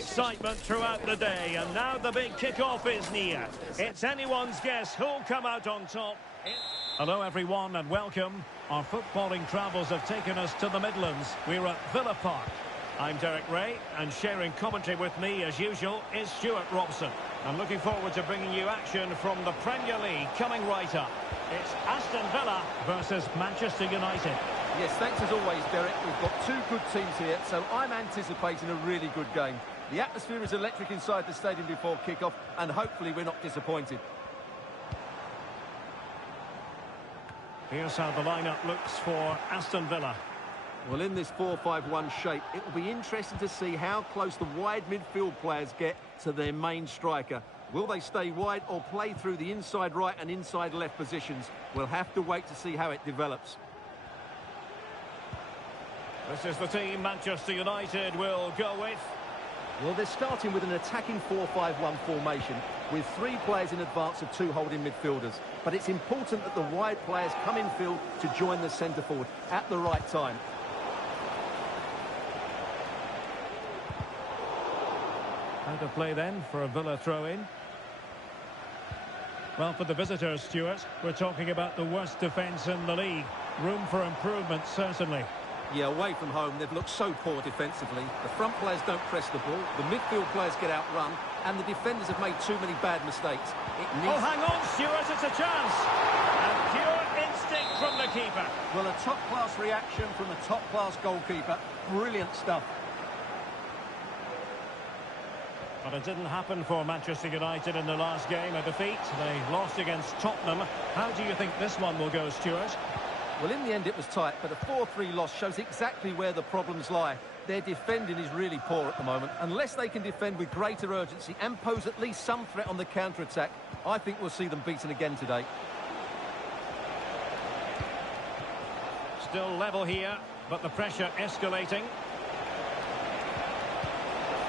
excitement throughout the day, and now the big kick-off is near. It's anyone's guess who'll come out on top. Hello everyone and welcome. Our footballing travels have taken us to the Midlands. We're at Villa Park. I'm Derek Ray, and sharing commentary with me as usual is Stuart Robson. I'm looking forward to bringing you action from the Premier League coming right up. It's Aston Villa versus Manchester United. Yes, thanks as always, Derek. We've got two good teams here, so I'm anticipating a really good game. The atmosphere is electric inside the stadium before kick-off, and hopefully we're not disappointed. Here's how the lineup looks for Aston Villa. Well, in this 4-5-1 shape, it will be interesting to see how close the wide midfield players get to their main striker. Will they stay wide or play through the inside right and inside left positions? We'll have to wait to see how it develops. This is the team Manchester United will go with. Well, they're starting with an attacking 4-5-1 formation with three players in advance of two holding midfielders. But it's important that the wide players come in field to join the centre forward at the right time. Out of play then for a Villa throw-in. Well, for the visitors, Stuart, we're talking about the worst defence in the league. Room for improvement, certainly. Yeah, away from home, they've looked so poor defensively. The front players don't press the ball, the midfield players get outrun, and the defenders have made too many bad mistakes. Oh, hang on, Stuart, it's a chance! And pure instinct from the keeper. Well, a top-class reaction from a top-class goalkeeper. Brilliant stuff. But it didn't happen for Manchester United in the last game, a defeat. They lost against Tottenham. How do you think this one will go, Stuart? Well, in the end it was tight, but a 4-3 loss shows exactly where the problems lie. Their defending is really poor at the moment. Unless they can defend with greater urgency and pose at least some threat on the counter-attack, I think we'll see them beaten again today. Still level here, but the pressure escalating.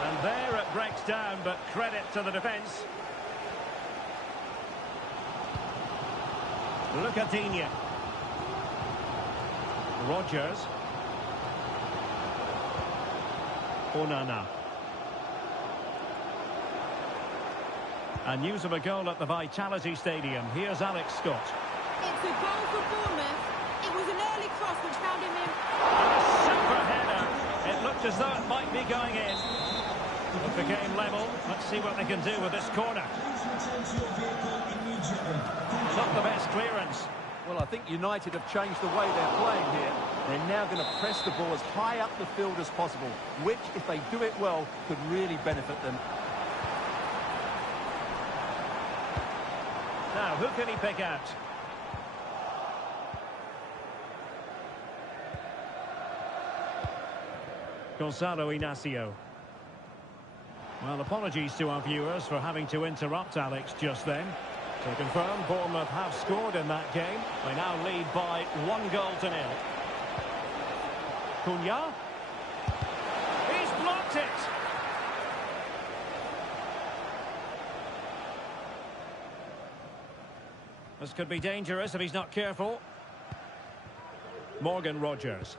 And there it breaks down, but credit to the defence. Look at Digne. Rodgers. Onana. And news of a goal at the Vitality Stadium. Here's Alex Scott. It's a goal for Bournemouth. It was an early cross which found him in. And a super header. It looked as though it might be going in. With the game level, let's see what they can do with this corner. Not the best clearance. Well, I think United have changed the way they're playing here. They're now going to press the ball as high up the field as possible, which, if they do it well, could really benefit them. Now, who can he pick out? Gonzalo Inacio. Well, apologies to our viewers for having to interrupt Alex just then. To confirm, Bournemouth have scored in that game. They now lead by 1-0. Cunha. He's blocked it. This could be dangerous if he's not careful. Morgan Rodgers.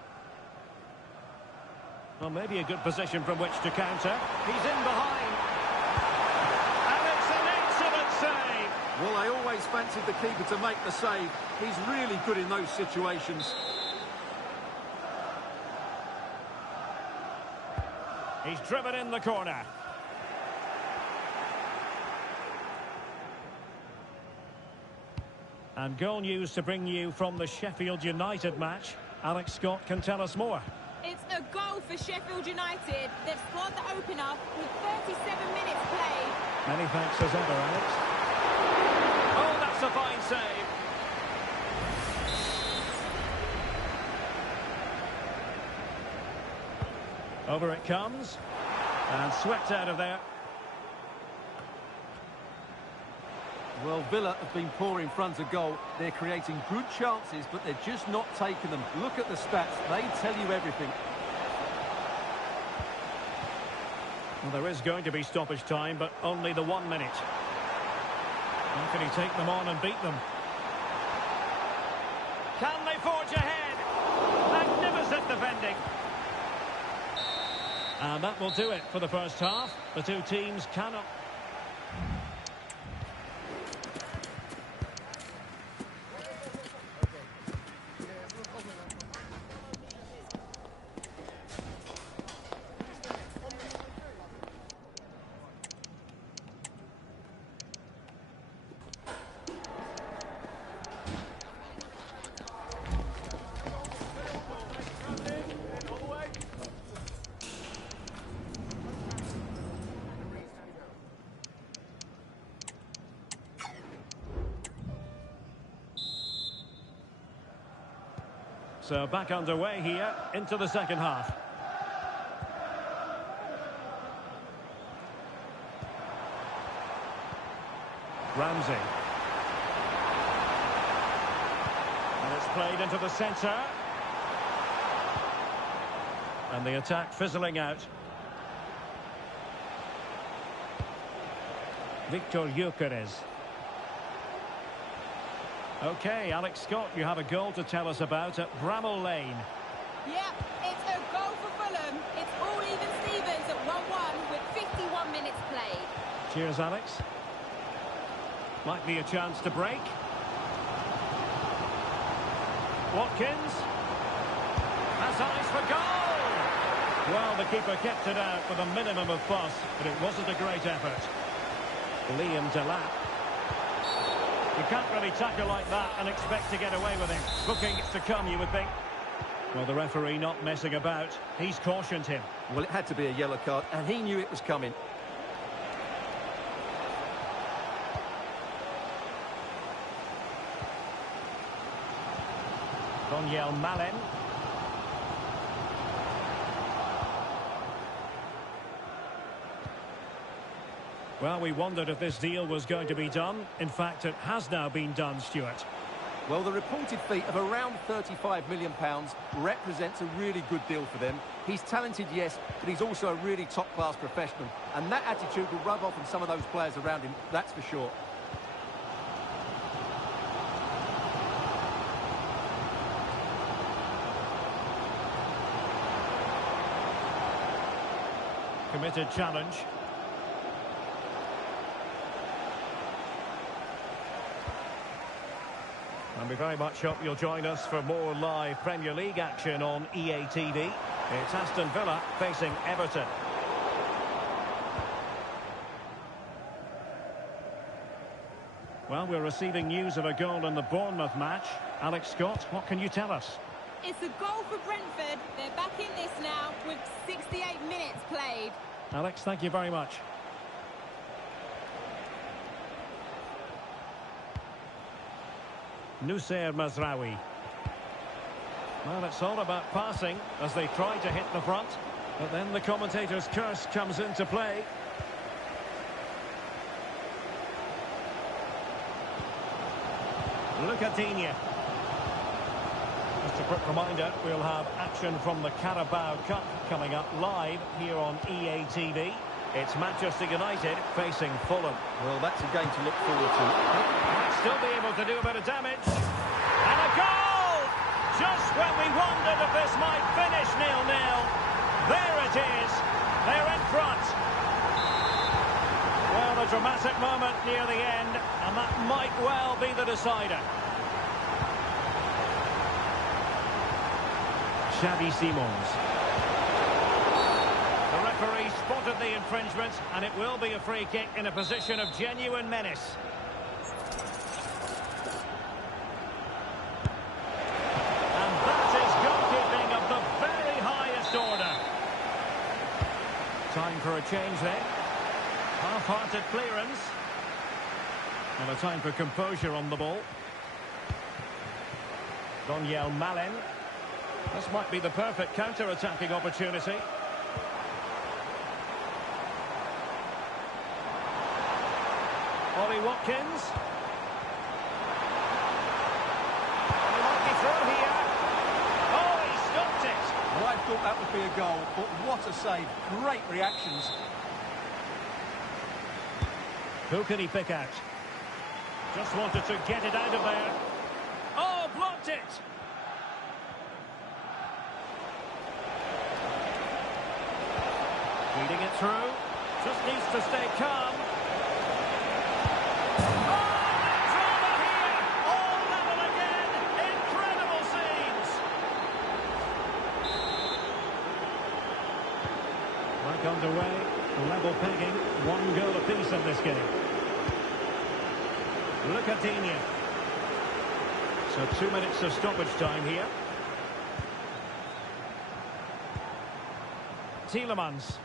Well, maybe a good position from which to counter. He's in behind. And it's an excellent save. Well, I always fancied the keeper to make the save. He's really good in those situations. He's driven in the corner. And goal news to bring you from the Sheffield United match. Alex Scott can tell us more. It's a goal for Sheffield United. They've scored the opener with 37 minutes played. Many thanks as ever, Alex. Oh, that's a fine save. Over it comes. And swept out of there. Well, Villa have been poor in front of goal. They're creating good chances, but they're just not taking them. Look at the stats. They tell you everything. Well, there is going to be stoppage time, but only the 1 minute. How can he take them on and beat them? Can they forge ahead? Magnificent defending. And that will do it for the first half. The two teams cannot... So back underway here into the second half. Ramsey. And it's played into the centre. And the attack fizzling out. Victor Gyökeres. Okay, Alex Scott, you have a goal to tell us about at Bramall Lane. Yep, it's a goal for Fulham. It's all even Stevens at 1-1 with 51 minutes played. Cheers, Alex. Might be a chance to break. Watkins. Has eyes for goal! Well, the keeper kept it out with a minimum of fuss, but it wasn't a great effort. Liam Delap. You can't really tackle like that and expect to get away with it. Booking to come, you would think. Well, the referee not messing about. He's cautioned him. Well, it had to be a yellow card, and he knew it was coming. Daniel Malen. Well, we wondered if this deal was going to be done. In fact, it has now been done, Stuart. Well, the reported fee of around £35 million represents a really good deal for them. He's talented, yes, but he's also a really top-class professional. And that attitude will rub off on some of those players around him, that's for sure. Committed challenge. And we very much hope you'll join us for more live Premier League action on EA TV. It's Aston Villa facing Everton. Well, we're receiving news of a goal in the Bournemouth match. Alex Scott, what can you tell us? It's a goal for Brentford. They're back in this now with 68 minutes played. Alex, thank you very much. Nussair Mazraoui. Well, it's all about passing as they try to hit the front. But then the commentator's curse comes into play. Lucadinha. Just a quick reminder, we'll have action from the Carabao Cup coming up live here on EA TV. It's Manchester United facing Fulham. Well, that's a game to look forward to. Might still be able to do a bit of damage. And a goal! Just when we wondered if this might finish 0-0. There it is. They're in front. Well, a dramatic moment near the end, and that might well be the decider. Xavi Simons. The referee spotted the infringement, and it will be a free kick in a position of genuine menace. And that is goalkeeping of the very highest order. Time for a change then. Half-hearted clearance. And a time for composure on the ball. Daniel Malen. This might be the perfect counter-attacking opportunity. Ollie Watkins. He might be through here. Oh, he stopped it. Well, I thought that would be a goal, but what a save. Great reactions. Who can he pick out? Just wanted to get it out of there. Oh, blocked it. Feeding it through. Just needs to stay calm. Oh, drama here! All level again! Incredible scenes! Back underway, level pegging, 1 goal apiece in this game. Look at Dina. So 2 minutes of stoppage time here. Tielemans.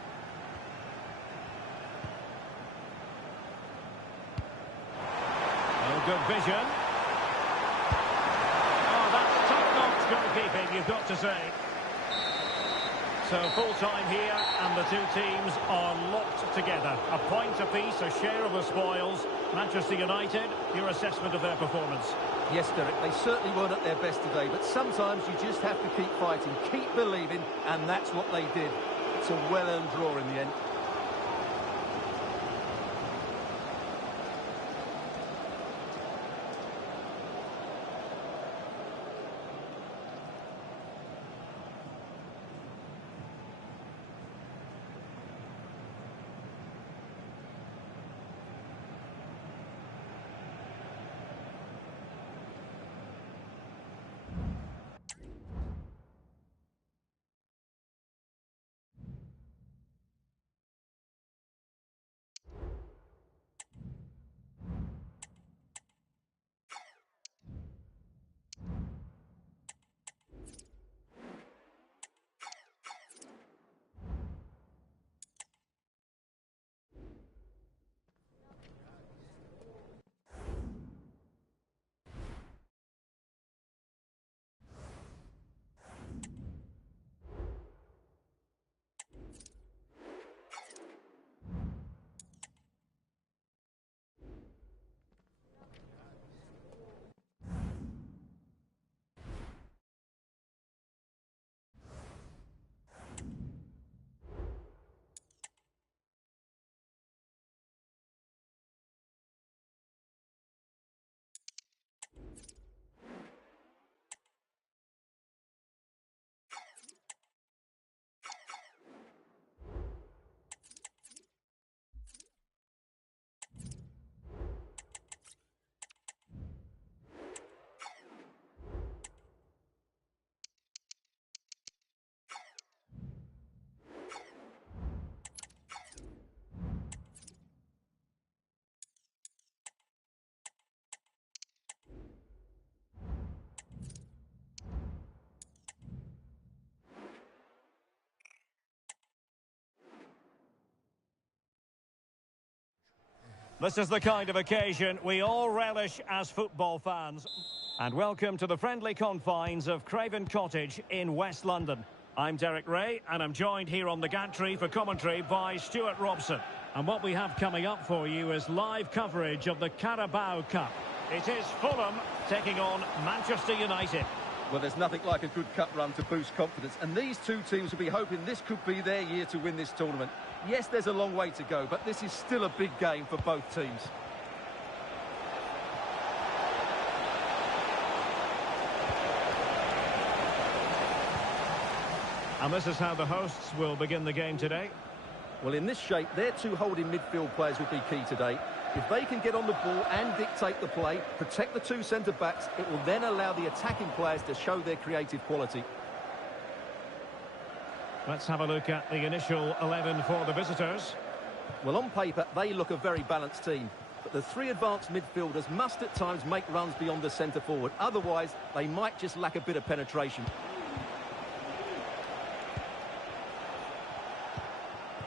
Oh, good vision. Oh, that's top-notch goalkeeping, you've got to say. So full time here, and the two teams are locked together. A point apiece, a share of the spoils. Manchester United, your assessment of their performance? Yes, Derek, they certainly weren't at their best today, but sometimes you just have to keep fighting, keep believing, and that's what they did. It's a well-earned draw in the end. This is the kind of occasion we all relish as football fans. And welcome to the friendly confines of Craven Cottage in West London. I'm Derek Ray, and I'm joined here on the gantry for commentary by Stuart Robson. And what we have coming up for you is live coverage of the Carabao Cup. It is Fulham taking on Manchester United. Well, there's nothing like a good cup run to boost confidence, and these two teams will be hoping this could be their year to win this tournament. Yes, there's a long way to go, but this is still a big game for both teams. And this is how the hosts will begin the game today. Well, in this shape, their two holding midfield players will be key today. If they can get on the ball and dictate the play, protect the two centre-backs, it will then allow the attacking players to show their creative quality. Let's have a look at the initial 11 for the visitors. Well, on paper, they look a very balanced team. But the three advanced midfielders must at times make runs beyond the centre-forward. Otherwise, they might just lack a bit of penetration.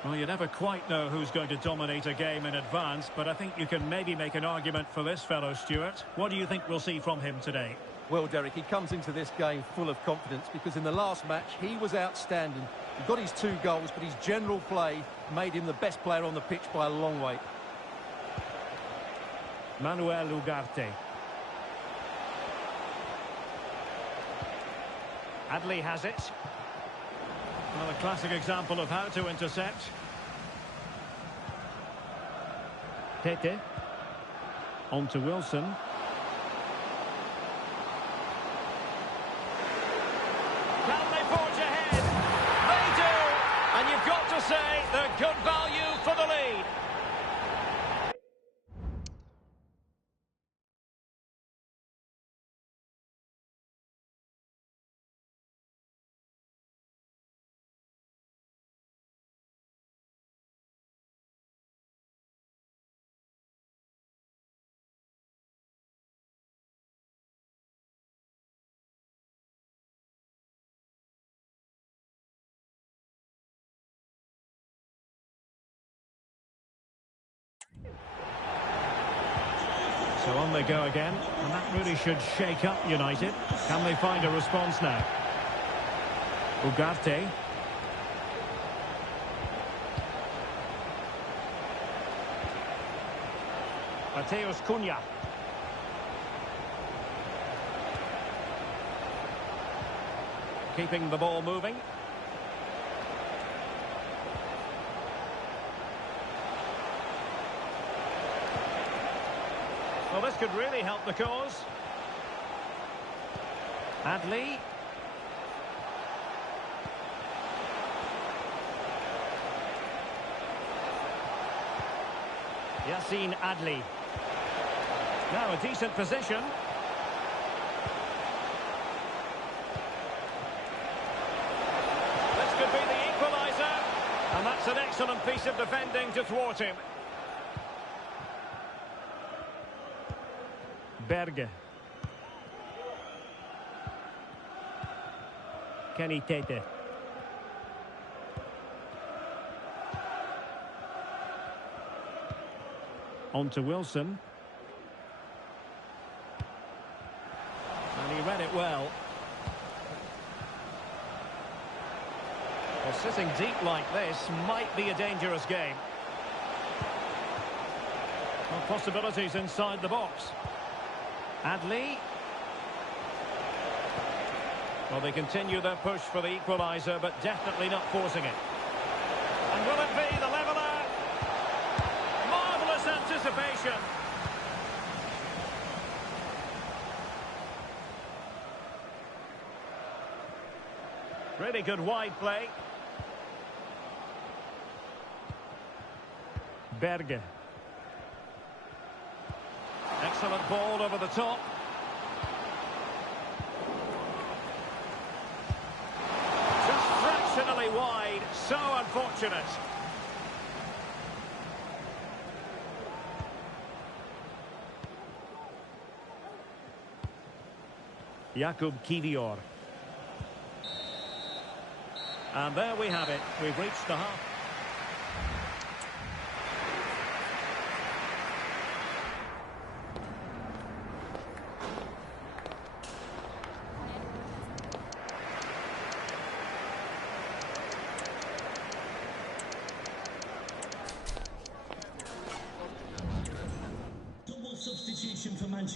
Well, you never quite know who's going to dominate a game in advance, but I think you can maybe make an argument for this fellow, Stuart. What do you think we'll see from him today? Well, Derek, he comes into this game full of confidence because in the last match, he was outstanding. He got his 2 goals, but his general play made him the best player on the pitch by a long way. Manuel Ugarte. Adley has it. Well, a classic example of how to intercept. Tete. On to Wilson. Can they forge ahead? They do! And you've got to say they're good value for the lead. So on they go again, and that really should shake up United. Can they find a response now? Ugarte. Mateus Cunha. Keeping the ball moving. Well, this could really help the cause. Adli. Yassine Adli. Now a decent position. This could be the equaliser. And that's an excellent piece of defending to thwart him. Berge. Kenny Tete. On to Wilson. And he read it well. Well, sitting deep like this might be a dangerous game. Well, possibilities inside the box. Adli. Well, they continue their push for the equaliser, but definitely not forcing it. And will it be the leveller? Marvellous anticipation. Really good wide play. Berge. Excellent ball over the top. Just fractionally wide. So unfortunate. Jakub Kivior. And there we have it. We've reached the half.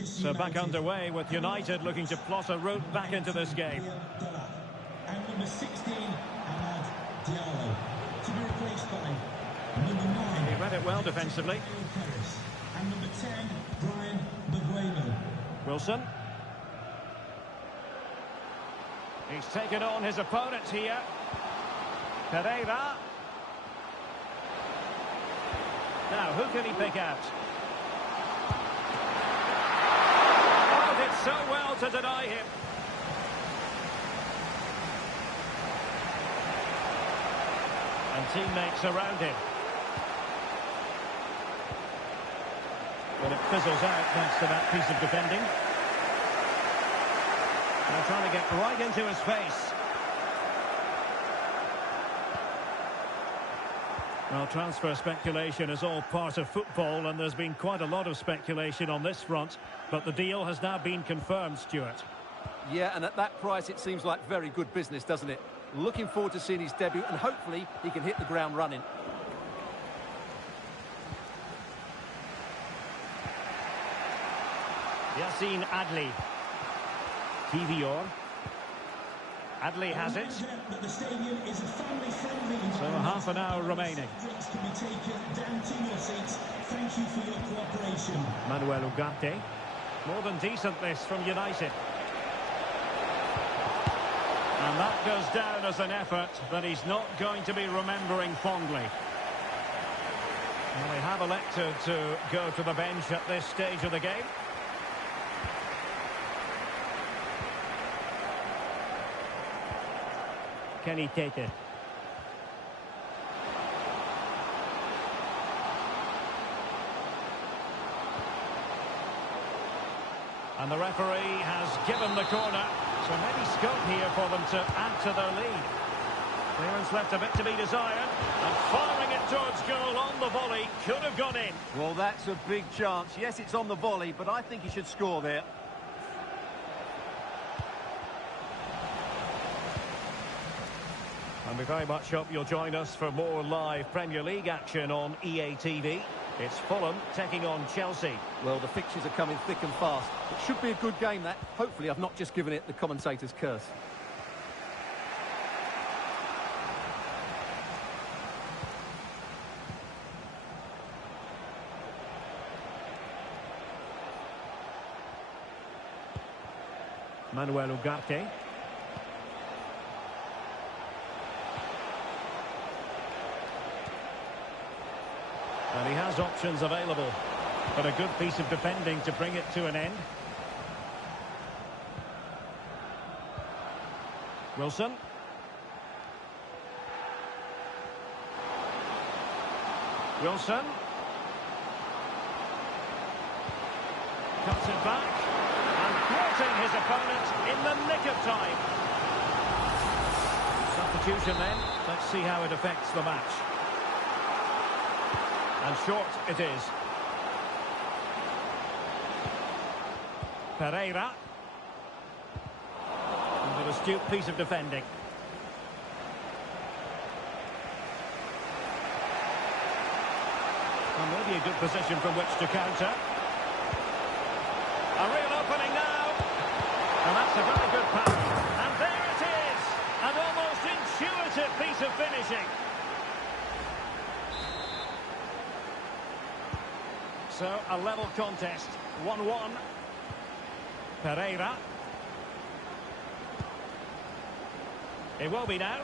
So back underway with United looking to plot a route back into this game. And number 16, Ahmad Diallo, to be replaced by number 9. He read it well defensively. And number 10, Brian Maguire. Wilson. He's taken on his opponent here. Pereira. Now, who can he pick out? So well to deny him. And teammates around him. But it fizzles out thanks to that piece of defending. They're trying to get right into his face. Well, transfer speculation is all part of football, and there's been quite a lot of speculation on this front, but the deal has now been confirmed, Stuart. Yeah, and at that price it seems like very good business, doesn't it? Looking forward to seeing his debut, and hopefully he can hit the ground running. Yassine Adli. Kivior. Adli has it. So half an hour remaining. Manuel Ugarte. More than decent this from United. And that goes down as an effort that he's not going to be remembering fondly. Well, they have elected to go to the bench at this stage of the game. Kenny Tete. And the referee has given the corner, so maybe scope here for them to add to their lead. Clearance left a bit to be desired. And firing it towards goal on the volley. Could have gone in. Well, that's a big chance. Yes, it's on the volley, but I think he should score there. And we very much hope you'll join us for more live Premier League action on EA TV. It's Fulham taking on Chelsea. Well, the fixtures are coming thick and fast. It should be a good game, that. Hopefully, I've not just given it the commentator's curse. Manuel Ugarte. And he has options available. But a good piece of defending to bring it to an end. Wilson. Wilson. Cuts it back. And thwarting his opponent in the nick of time. Substitution then. Let's see how it affects the match. And short it is. Pereira. And an astute piece of defending. Well, maybe a good position from which to counter. A real opening now. And that's a very good pass. And there it is. An almost intuitive piece of finishing. So, a level contest, 1-1. Pereira. It will be now.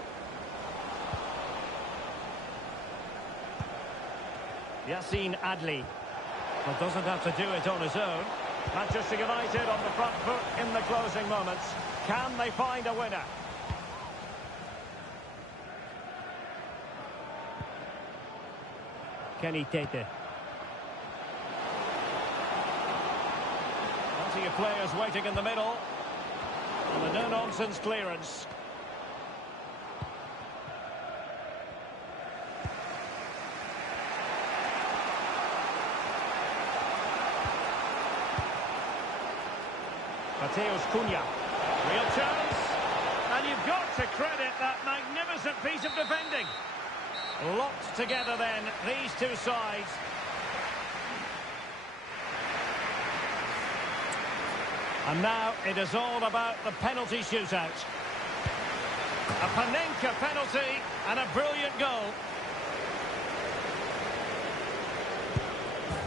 Yassine Adli. Well, doesn't have to do it on his own. Manchester United on the front foot in the closing moments. Can they find a winner? Kenny Tete. Plenty of players waiting in the middle. And a no-nonsense clearance. Mateus Cunha. Real chance. And you've got to credit that magnificent piece of defending. Locked together then, these two sides. And now it is all about the penalty shootout. A Panenka penalty and a brilliant goal.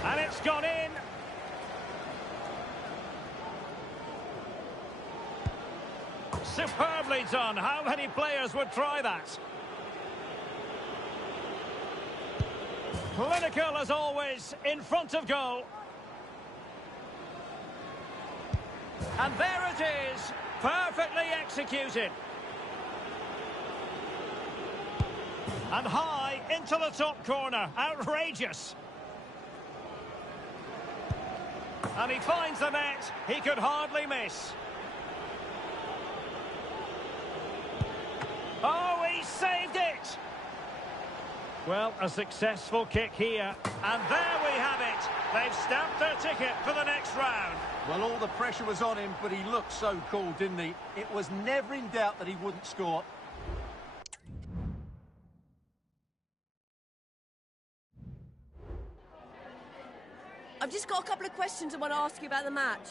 And it's gone in. Superbly done. How many players would try that? Clinical as always, in front of goal. And there it is, perfectly executed. And high into the top corner, outrageous. And he finds the net, he could hardly miss. Oh, he saved it! Well, a successful kick here. And there we have it. They've stamped their ticket for the next round. Well, all the pressure was on him, but he looked so cool, didn't he? It was never in doubt that he wouldn't score. I've just got a couple of questions I want to ask you about the match.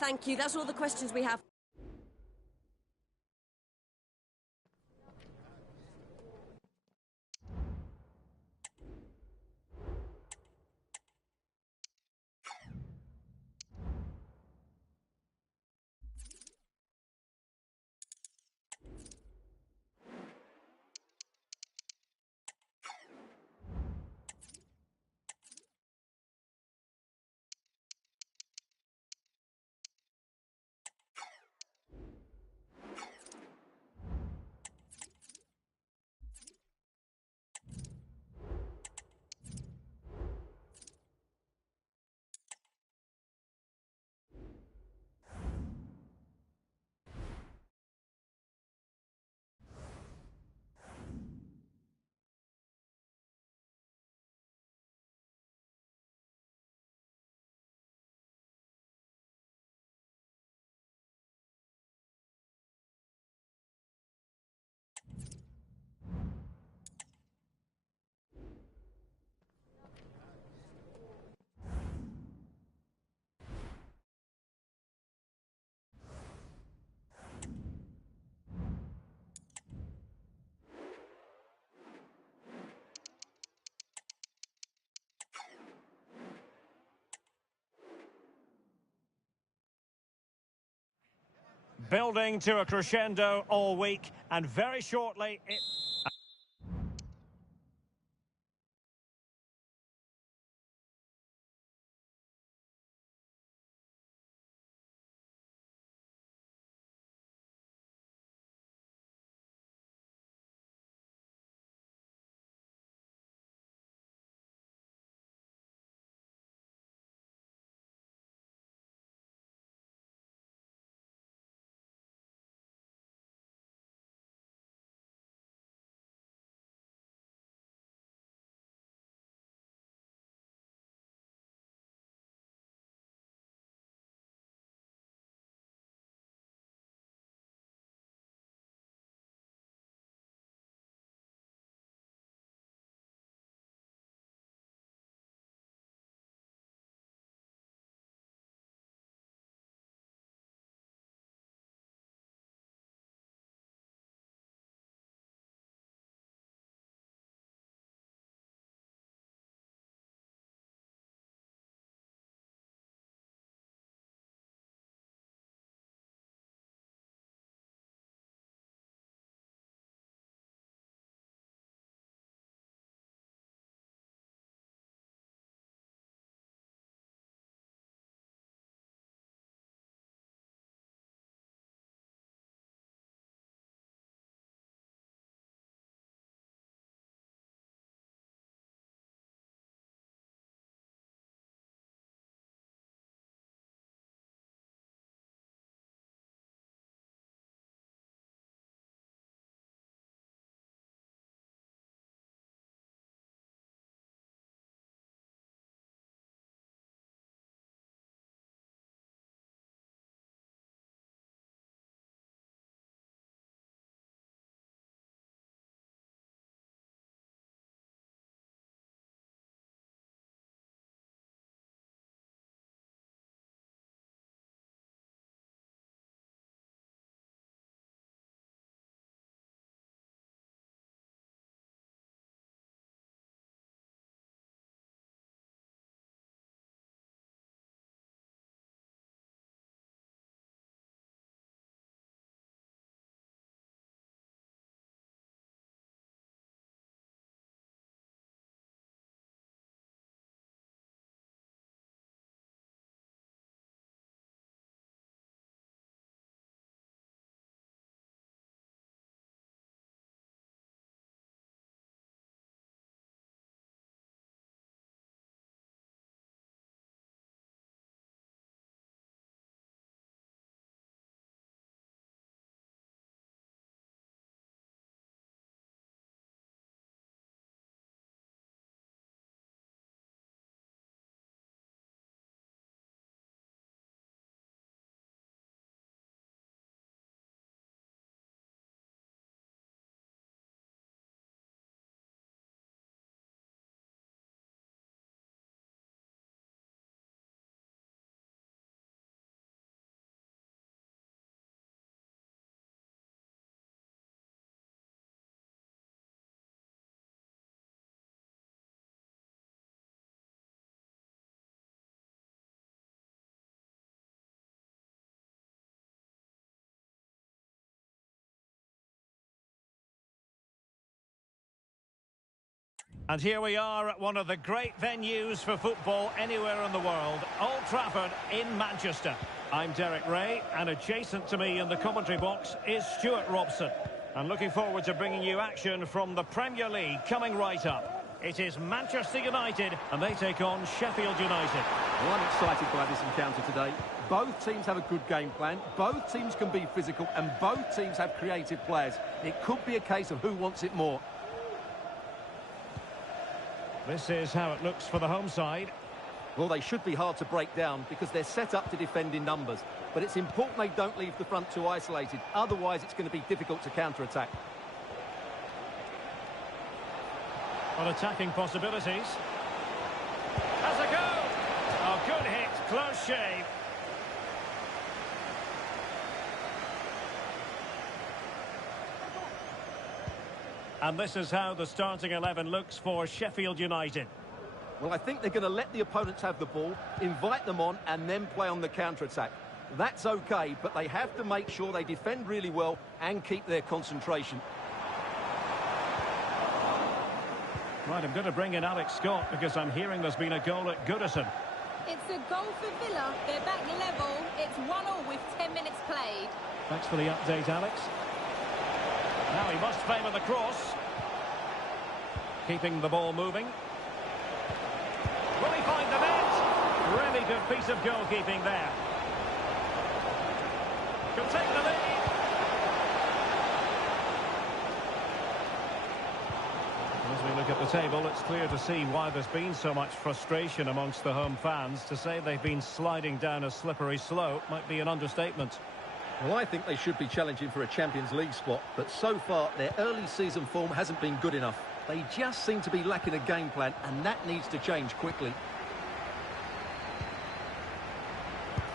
Thank you. That's all the questions we have. Building to a crescendo all week, and very shortly it... And here we are at one of the great venues for football anywhere in the world, Old Trafford in Manchester. I'm Derek Ray, and adjacent to me in the commentary box is Stuart Robson. And looking forward to bringing you action from the Premier League coming right up. It is Manchester United, and they take on Sheffield United. Well, I'm excited by this encounter today. Both teams have a good game plan, both teams can be physical, and both teams have creative players. It could be a case of who wants it more. This is how it looks for the home side. Well, they should be hard to break down because they're set up to defend in numbers. But it's important they don't leave the front two isolated. Otherwise, it's going to be difficult to counter-attack. On attacking possibilities. Has a go! Oh, good hit, close shave. And this is how the starting 11 looks for Sheffield United. Well, I think they're going to let the opponents have the ball, invite them on, and then play on the counter-attack. That's okay, but they have to make sure they defend really well and keep their concentration. Right, I'm going to bring in Alex Scott because I'm hearing there's been a goal at Goodison. It's a goal for Villa. They're back level. It's 1-1 with 10 minutes played. Thanks for the update, Alex. Now he must favour the cross. Keeping the ball moving. Will he find the net? Really good piece of goalkeeping there. Could take the lead. As we look at the table, it's clear to see why there's been so much frustration amongst the home fans. To say they've been sliding down a slippery slope might be an understatement. Well, I think they should be challenging for a Champions League spot, but so far their early season form hasn't been good enough. They just seem to be lacking a game plan, and that needs to change quickly.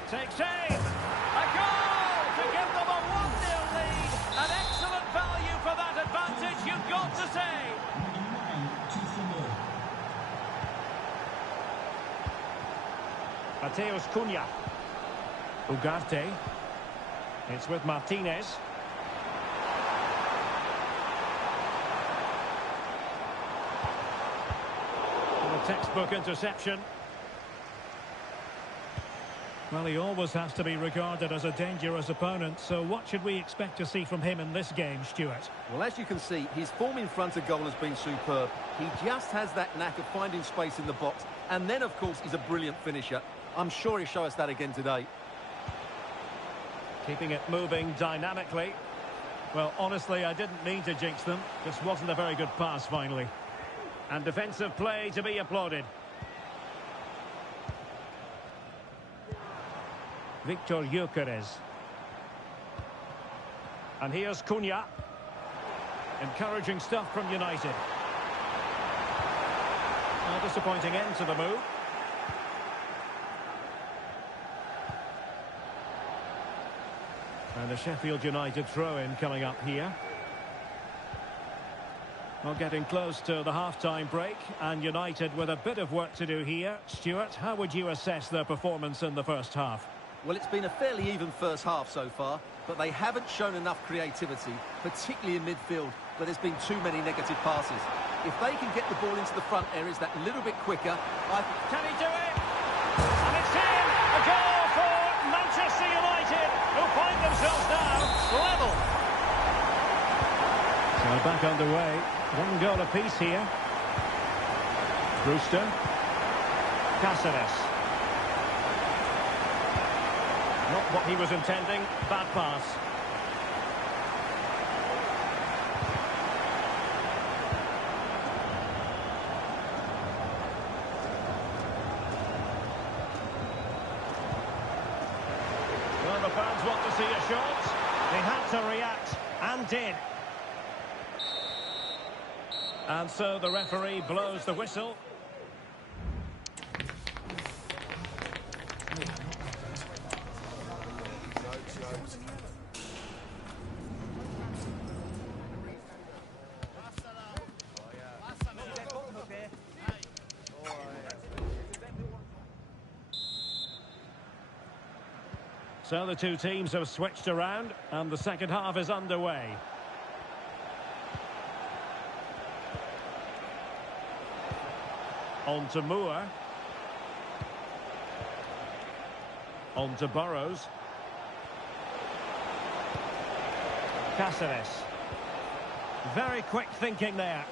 Takes aim! A goal to give them a 1-0 lead! An excellent value for that advantage, you've got to say! Mateus Cunha. Ugarte. It's with Martinez. A textbook interception. Well, he always has to be regarded as a dangerous opponent, so what should we expect to see from him in this game, Stuart? Well, as you can see, his form in front of goal has been superb. He just has that knack of finding space in the box, and then, of course, he's a brilliant finisher. I'm sure he'll show us that again today. Keeping it moving dynamically. Well, honestly, I didn't mean to jinx them. Just wasn't a very good pass, finally. And defensive play to be applauded. Victor Gyökeres. And here's Cunha. Encouraging stuff from United. A disappointing end to the move. And a Sheffield United throw-in coming up here. Well, getting close to the half-time break, and United with a bit of work to do here. Stuart, how would you assess their performance in the first half? Well, it's been a fairly even first half so far, but they haven't shown enough creativity, particularly in midfield, where there's been too many negative passes. If they can get the ball into the front areas that little bit quicker, Can he do it? And it's in! A goal for Manchester United, who find themselves now level. So back underway. One goal apiece here. Brewster. Cáceres. Not what he was intending. Bad pass. Well, the fans want to see a shot. They had to react, and did. And so the referee blows the whistle. So the two teams have switched around, and the second half is underway. On to Moore. On to Burrows. Cáceres. Very quick thinking there.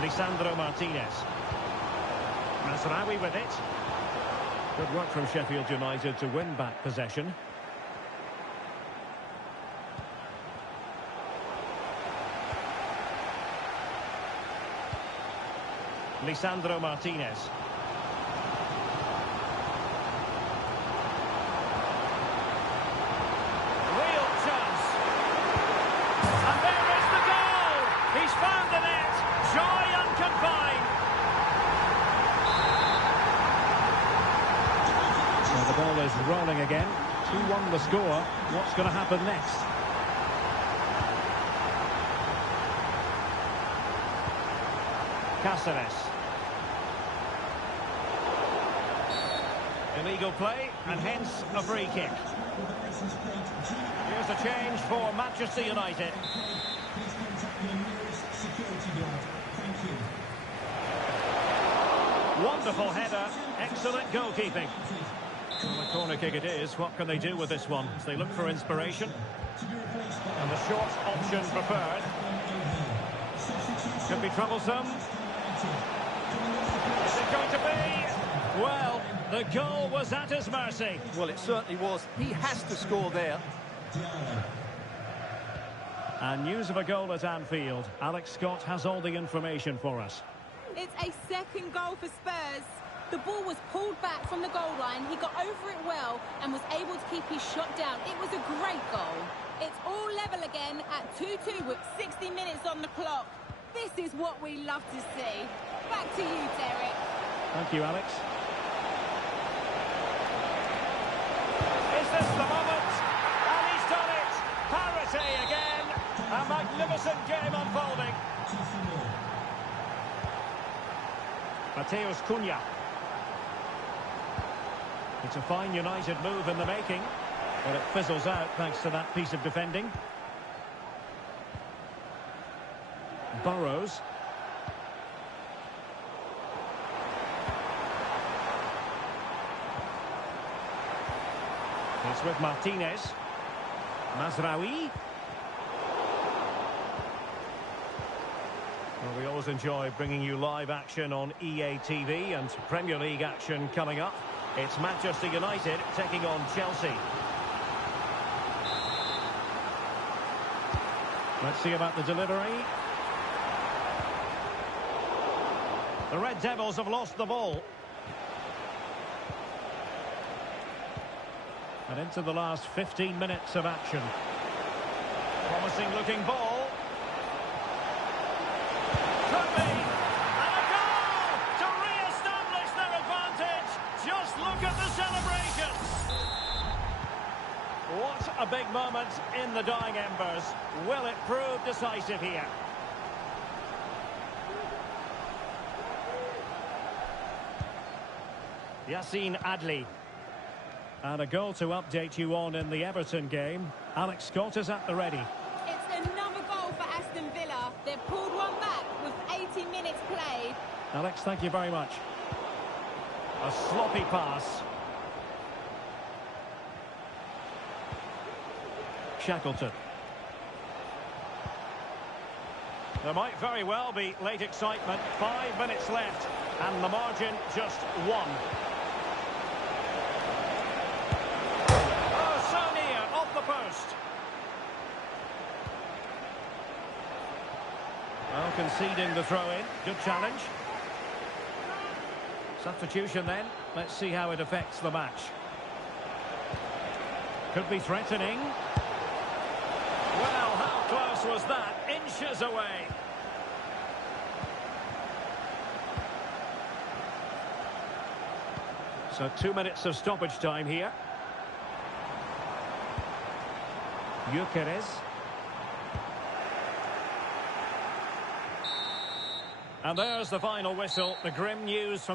Lisandro Martinez. Masraoui with it. Good work from Sheffield United to win back possession. Lisandro Martinez. Real chance. And there is the goal. He's found the net. Joy unconfined. So the ball is rolling again. 2-1 the score. What's going to happen next? Cáceres. Illegal play, and hence a free kick. Here's a change for Manchester United. Please contact your nearest security guard. Thank you. Wonderful header, excellent goalkeeping. Well, a corner kick it is. What can they do with this one? As they look for inspiration. And the short option preferred. Could be troublesome. Is it going to be? Well, the goal was at his mercy. Well, it certainly was. He has to score there. And news of a goal at Anfield. Alex Scott has all the information for us. It's a second goal for Spurs. The ball was pulled back from the goal line. He got over it well and was able to keep his shot down. It was a great goal. It's all level again at 2-2 with 60 minutes on the clock. This is what we love to see. Back to you, Derek. Thank you, Alex. Is this the moment? And he's done it! Parity again! A magnificent game unfolding. Mateus Cunha. It's a fine United move in the making, but it fizzles out thanks to that piece of defending. Burrows. It's with Martinez. Mazraoui. Well, we always enjoy bringing you live action on EA TV and Premier League action coming up. It's Manchester United taking on Chelsea. Let's see about the delivery. The Red Devils have lost the ball. And into the last 15 minutes of action. Promising looking ball. Could be. And a goal to re-establish their advantage. Just look at the celebrations. What a big moment in the dying embers. Will it prove decisive here? Yassine Adli. And a goal to update you on in the Everton game. Alex Scott is at the ready. It's another goal for Aston Villa. They've pulled one back with 80 minutes played. Alex, thank you very much. A sloppy pass. Shackleton. There might very well be late excitement. 5 minutes left. And the margin just 1. Post. Well, conceding the throw-in. Good challenge. Substitution then. Let's see how it affects the match. Could be threatening. Well, how close was that? Inches away. So 2 minutes of stoppage time here. Gyökeres. And there's the final whistle. The grim news from the